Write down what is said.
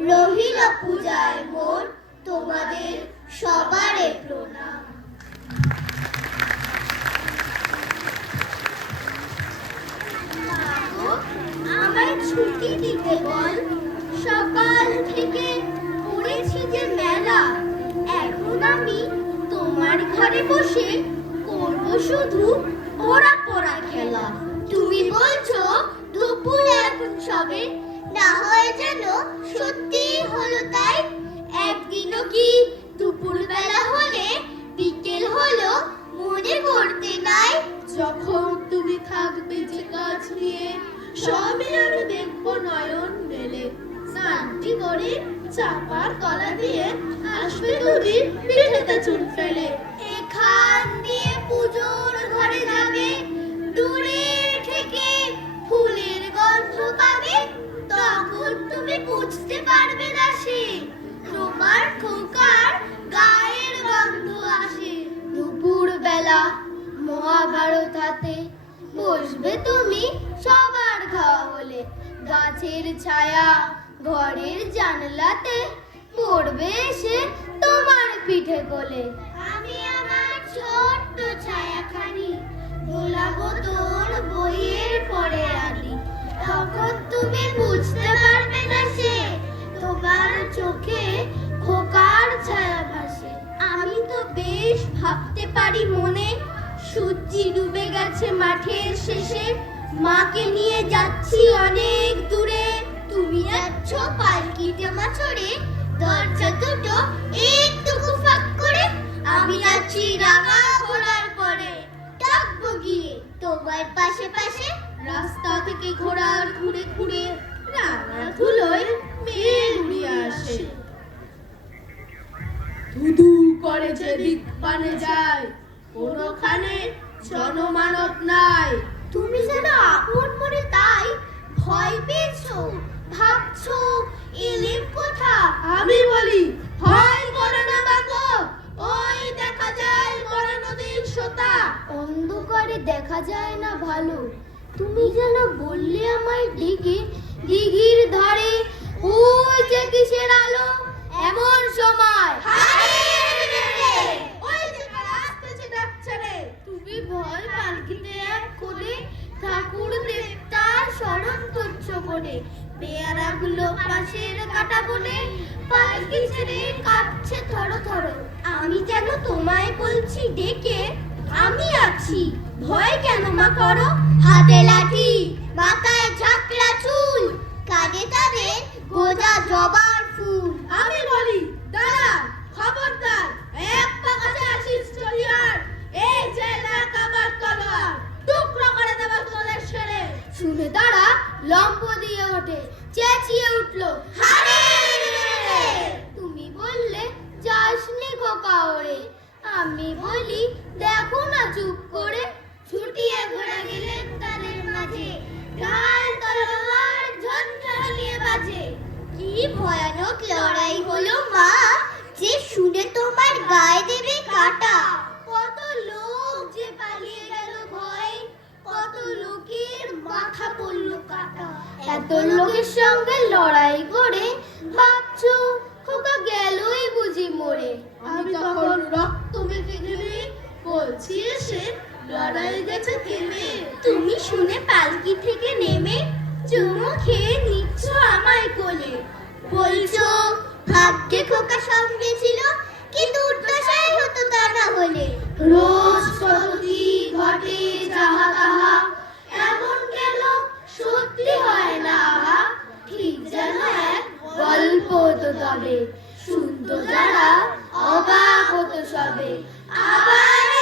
রহিল পূজায় মোর, তোমাদের সবারে প্রণাম। আমায় ছুটি দিতে বল, সকাল থেকে পড়েছি যে মেলা। এখন আমি তোমার ঘরে বসে করব শুধু পড়া পড়া খেলা। তুমি বলছো দুপুর এখন সবে, না হয় যেন সত্যি হলো তাই। একদিনও কি দুপুর বেলা হলে বিকেল হলো মনে করতে নাই? যখন তুমি থাকবে যে কাজ নিয়ে, সবই আমি দেখবো নয়ন মেলে। স্নানটি করে চাপার তলা দিয়ে আসবে তুমি পিঠেতে চুন ফেলে। এখান দিয়ে পুজোর ঘরে যাবে, দূরের থেকে ফুলের গন্ধ পাবে। তখন তুমি বুঝতে পারবে না সে তোমার খোকার গায়ের গন্ধ আসে। দুপুর বেলা মহাভারত হাতে বসবে তুমি সবার খাওয়া হলে। গাছের ছায়া ঘরের জানলাতে পড়বে এসে তোমার পিঠে কোলে। আমি আমার ছোট্ট ছায়াখানি গোলাবো তোর বইয়ের পরে আনি। তখন তুমি বুঝতে পারবে না সে তোমার চোখে খোকার ছায়া ভাসে। আমি তো বেশ ভাবতে পারি মনে, সূর্যি ডুবে গেছে মাঠের শেষে। মাকে নিয়ে যাচ্ছি অনেক দূরে, তুমি যাচ্ছ পালকিতে মা চড়ে। দরজা দুটো একটুকু ফাঁক করে আমি যাচ্ছি রাঙা ঘোড়ার পরে। ডাকবো গিয়ে তোমার পাশে পাশে, রাস্তা থেকে ঘোড়ার ঘুরে ঘুরে রাঙা ধুলোয় মেঘ উড়িয়ে আসে। ধুধু করে যেদিক পানে যায়, কোনোখানে জনমানব নাই। তুমি যেন আপন মনে তাই ভয় পেয়েছো, ভাবছো এলেম কোথা। আমি বলি ভয় করে না বাগো, ওই দেখা যায় বড় নদীর সোতা। অন্ধকারে দেখা যায় না ভালো, তুমি যেন বললে আমায় ডেকে দিঘির ধারে ওই যে কিসের আলো। এমন সময় ওই যে কারা আসতেছে ডাকছে রে। তুমি ভয় পালকিতে এক কোণে ঠাকুর দেবতার স্মরণ করছো বনে। পেয়ারাগুলো পাশের কাটা বনে পালকি ছেড়ে কাঁপছে থরো থরো। আমি যেন তোমায় বলছি ডেকে, আমি আছি, ভয় কেন মা করো। হাতে লাঠি, মাথায় ঝাঁকড়া চুল, কাঁধে তাদের গোজা জবার ফুল। আমি বলি দাঁড়া, খবরদার, এক পা কাছে আসিস চলিয়ার। এই যে লাক আমার তলোয়ার, টুকরো করে দেব তোদের সেরে। শুনে তারা লম্ব দিয়ে ওঠে, চেঁচিয়ে উঠলো হারে। তুমি বললে যাসনি খোকা ওরে, আমি বলি দেখো না চুপ করে। ছুটিয়ে ঘোরা গেলেন তাদের মাঝে, ঢাল তলোয়ার ঝঞ্ঝালিয়ে বাজে। কি ভয়ানক লড়াই হলো মা, যে শুনে তোমার গায়ে দেবে কাটা। কত লোক যে পালিয়ে গেল ভয়, কত লোকের মাথা পড়লো কাটা। এত লোকের সঙ্গে লড়াই করে ভাবছো খোকা গেলই বুঝি মরে। আমি তখন রক্ত মেখে গেলে বলছি এসে লড়াই গেছে থেমে। তুমি শুনে পালকি থেকে নেমে চুমো খেয়ে নিচ্ছ আমায় কোলে। বলছো ভাগ্যে খোকা সঙ্গে ছিল, কি দুর্দশাই হতো তা না হলে। রোজ কতটি ঘটে যাহা তাহা, এমন কেন সত্যি হয় না আহা। ঠিক যেন এক গল্প হতো তবে, শুনতো যারা অবাক হতো সবে। আবার